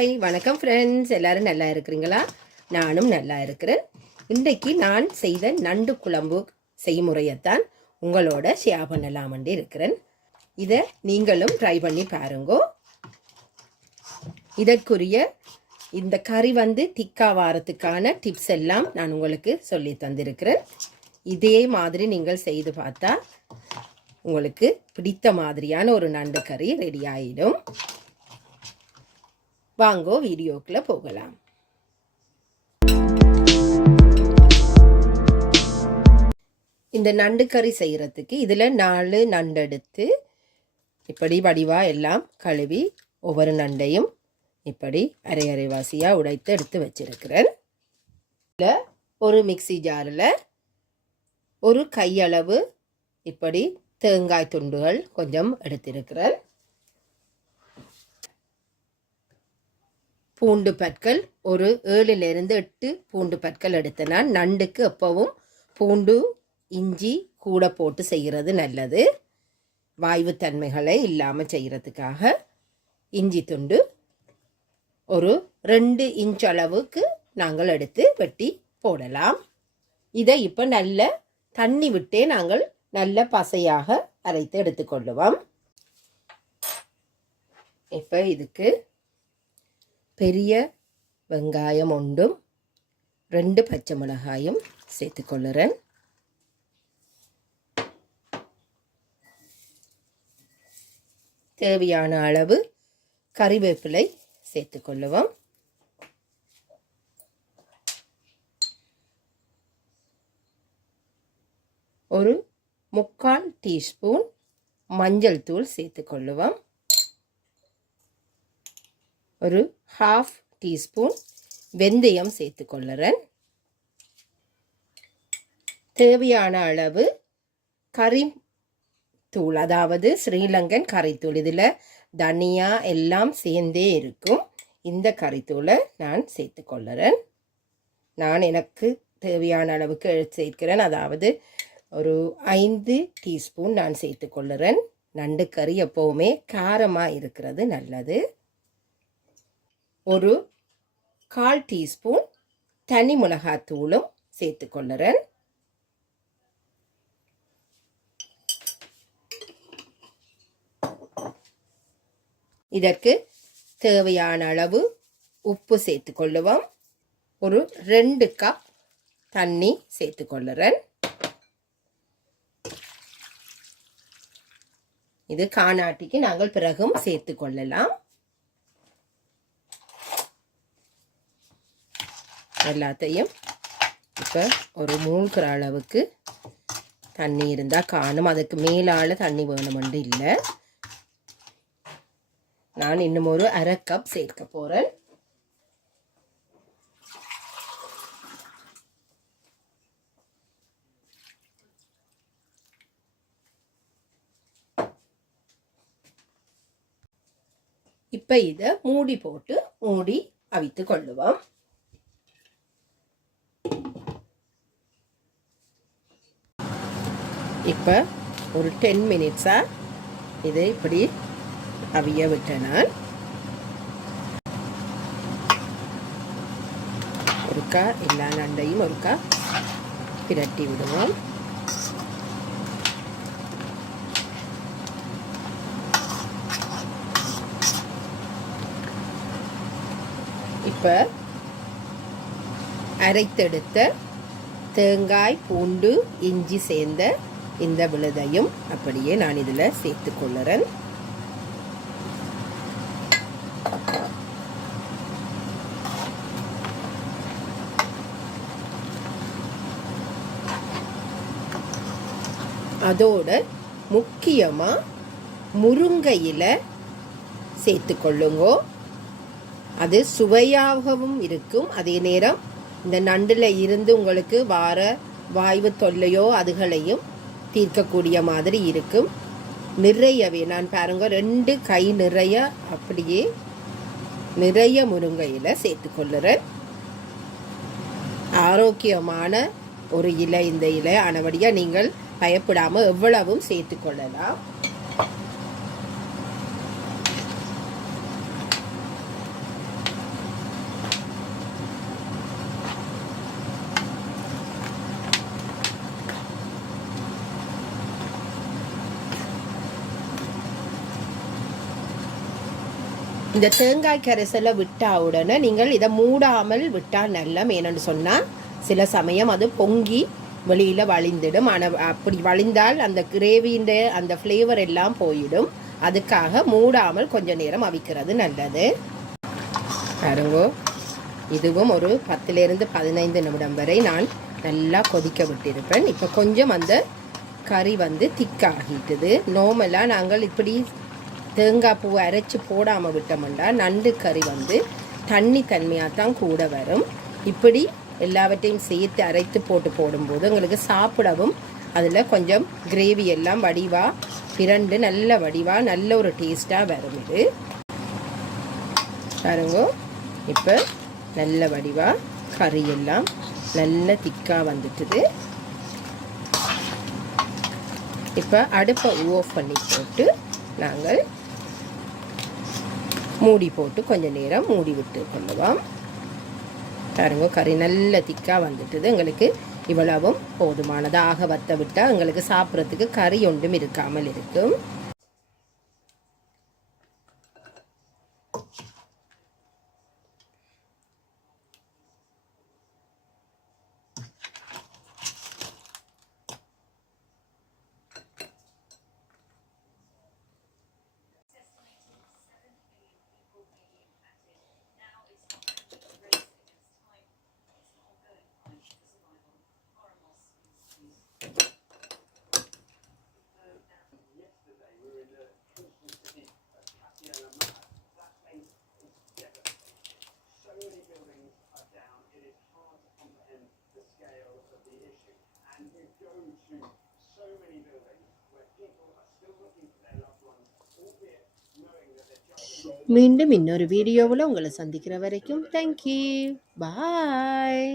Hi வணக்கம் friends, எல்லோரும் நல்லா இருக்கிறீங்களா? நானும் நல்லா இருக்கிறேன். இன்றைக்கு நான் செய்த நண்டு குழம்பு செய்முறையைத்தான் உங்களோட ஷேர் பண்ணலாமண்டி இருக்கிறேன். இதை நீங்களும் ட்ரை பண்ணி பாருங்கோ. இதற்குரிய இந்த கறி திக்கா வாரத்துக்கான டிப்ஸ் எல்லாம் நான் உங்களுக்கு சொல்லி தந்திருக்கிறேன். இதே மாதிரி நீங்கள் செய்து பார்த்தா உங்களுக்கு பிடித்த மாதிரியான ஒரு நண்டு கறி ரெடி ஆகிடும். வாங்கோ வீடியோக்குள்ள போகலாம். இந்த நண்டு கறி செய்கிறதுக்கு இதில் 4 நண்டு எடுத்து இப்படி வடிவாக எல்லாம் கழுவி ஒவ்வொரு நண்டையும் இப்படி அரை அரைவாசியாக உடைத்து எடுத்து வச்சிருக்கிறேன். இதில் ஒரு மிக்சி ஜாரில் ஒரு கையளவு இப்படி தேங்காய் துண்டுகள் கொஞ்சம் எடுத்திருக்கிறேன். பூண்டு பற்கள் ஒரு 7லிருந்து 8 பூண்டு பற்கள் எடுத்தேன். நான் நண்டுக்கு எப்பவும் பூண்டு இஞ்சி கூட போட்டு செய்கிறது நல்லது. வாய்வு தன்மைகளை இல்லாமல் செய்கிறதுக்காக இஞ்சி துண்டு ஒரு 2 இன்ச் அளவுக்கு நாங்கள் எடுத்து வெட்டி போடலாம். இதை இப்போ நல்ல தண்ணி விட்டே நாங்கள் நல்ல பசையாக அரைத்து எடுத்துக்கொள்ளுவோம். இப்போ இதுக்கு பெரிய வெங்காயம் 1, 2 பச்சை மிளகாயும் சேர்த்துக்கொள்ளுறேன். தேவையான அளவு கறிவேப்பிலை சேர்த்துக்கொள்ளுவோம். ஒரு 3/4 டீஸ்பூன் மஞ்சள் தூள் சேர்த்துக்கொள்ளுவோம். ஒரு 1/2 டீஸ்பூன் வெந்தயம் சேர்த்துக்கொள்ளுறேன். தேவையான அளவு கறி தூள், அதாவது ஸ்ரீலங்கன் கறித்தூள். இதில் தனியா எல்லாம் சேர்ந்தே இருக்கும். இந்த கறித்தூளை நான் சேர்த்துக்கொள்ளுறேன். நான் எனக்கு தேவையான அளவுக்கு சேர்க்கிறேன். அதாவது ஒரு 5 டீஸ்பூன் நான் சேர்த்துக்கொள்ளுறேன். நண்டு கறி எப்போவுமே காரமாக இருக்கிறது நல்லது. ஒரு 1/4 டீஸ்பூன் தனி மிளகாத்தூளும் சேர்த்துக்கொள்ளுறேன். இதற்கு தேவையான அளவு உப்பு சேர்த்துக்கொள்ளுவோம். ஒரு 2 கப் தண்ணி சேர்த்துக்கொள்ளுறேன். இது காணாட்டிக்கு நாங்கள் பிறகும் சேர்த்துக்கொள்ளலாம். எல்லாத்தையும் இப்போ ஒரு மூழ்கிற அளவுக்கு தண்ணி இருந்தால் காணும். அதுக்கு மேலால் தண்ணி வேணுமென்று இல்லை. நான் இன்னும் ஒரு 1/2 கப் சேர்க்க போகிறேன். இப்போ இதை மூடி போட்டு மூடி அவித்து கொள்ளுவோம். இப்போ ஒரு 10 மினிட்ஸாக இதை இப்படி அவிய விட்டேன். நான் ஒருக்கா எல்லா நண்டையும் ஒருக்கா பிரட்டி விடுவோம். இப்போ அரைத்தெடுத்த தேங்காய் பூண்டு இஞ்சி சேர்ந்த இந்த விழுதையும் அப்படியே நான் இதில் சேர்த்துக்கொள்ளுறேன். அதோட முக்கியமாக முருங்கை இலை சேர்த்துக்கொள்ளுங்கோ. அது சுவையாகவும் இருக்கும். அதே நேரம் இந்த நண்டில் இருந்து உங்களுக்கு வார வாய்வு தொல்லையோ அதுகளையும் தீர்க்கக்கூடிய மாதிரி இருக்கும். நிறையவே நான் பாருங்க 2 கை நிறைய அப்படியே நிறைய முருங்கை இலை சேர்த்துக்கொள்ளுறேன். ஆரோக்கியமான ஒரு இலை இந்த இலை. ஆனபடியாக நீங்கள் பயப்படாமல் எவ்வளவும் சேர்த்துக்கொள்ளலாம். இந்த தேங்காய் கரைசலை விட்டா உடனே நீங்கள் இதை மூடாமல் விட்டால் நல்ல, ஏன்னு சொன்னால் சில சமயம் அது பொங்கி வெளியில் வழிந்துடும். ஆனால் அப்படி வழிந்தால் அந்த கிரேவியின் அந்த ஃப்ளேவர் எல்லாம் போயிடும். அதுக்காக மூடாமல் கொஞ்சம் நேரம் அவிக்கிறது நல்லது. பாருங்கோ, இதுவும் ஒரு 10லிருந்து 15 நிமிடம் வரை நான் நல்லா கொதிக்க விட்டிருப்பேன். இப்போ கொஞ்சம் அந்த கறி வந்து திக்காகிட்டுது. நார்மலாக நாங்கள் இப்படி தேங்காய் பூவை அரைச்சி போடாமல் விட்டோம்னா நண்டு கறி வந்து தண்ணி தன்மையாக தான் கூட வரும். இப்படி எல்லாவற்றையும் சேர்த்து அரைத்து போடும்போது உங்களுக்கு சாப்பிடவும் அதில் கொஞ்சம் கிரேவி எல்லாம் வடிவாக பிரண்டு நல்ல வடிவாக நல்ல ஒரு டேஸ்ட்டாக வரும். இது பாருங்கோ, இப்போ நல்ல வடிவாக கறி எல்லாம் நல்ல திக்காக வந்துட்டுது. இப்போ அடுப்பை ஆஃப் பண்ணி போட்டு நாங்கள் மூடி போட்டு கொஞ்சம் நேரம் மூடி விட்டு கொள்ளுவோம். பாருங்க, கறி நல்ல திக்காக வந்துட்டுது. எங்களுக்கு இவ்வளவும் போதுமானதாக வத்த விட்டால் எங்களுக்கு சாப்பிட்றதுக்கு கறி ஒன்றும் இருக்காமல் இருக்கும். மீண்டும் இன்னொரு வீடியோவில் உங்களை சந்திக்கிற வரைக்கும் தேங்க்யூ, பாய்.